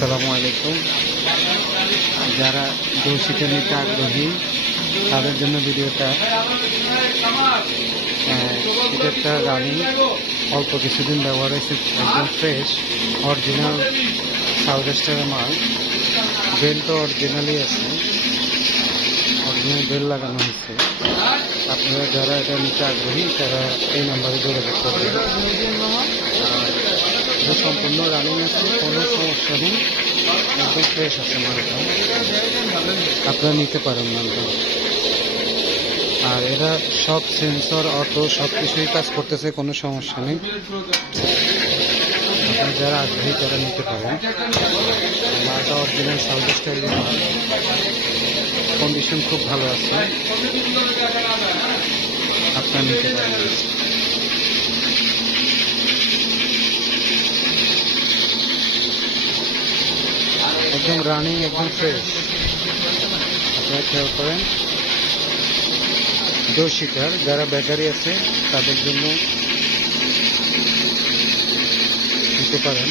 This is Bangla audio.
আসসালামু আলাইকুম। যারা দর্শিতে নিতে আগ্রহী তাদের জন্য ভিডিওটা। শীতেরটা রানিং, অল্প কিছুদিন ব্যবহার হয়েছে, একদম ফ্রেশ অরিজিনাল সাউথ স্টারের মাল। বেল তো অরিজিনালই আছে, অরিজিনাল বেল লাগানো হয়েছে। আপনারা যারা এটা নিতে আগ্রহী তারা এই নাম্বারে যোগাযোগ করবেন। এটা সম্পূর্ণ রানিং আছে, কোনো সমস্যা নেই, একদম ফ্রেশ আছে মালটা, আপনারা নিতে পারেন মালটা। আর এরা সব সেন্সর অটো সব কিছুই কাজ করতেছে, কোনো সমস্যা নেই। আপনারা যারা আগ্রহী তারা নিতে পারেন। মালটা অরিজিনাল সাউথ স্টাইলের মাল, কন্ডিশন খুব ভালো আছে, আপনারা নিতে পারেন। একদম রানিং, একদম ফ্রেশ। আপনারা খেয়াল করেন। দর্শিটার যারা ব্যাটারি আছে তাদের জন্য নিতে পারেন।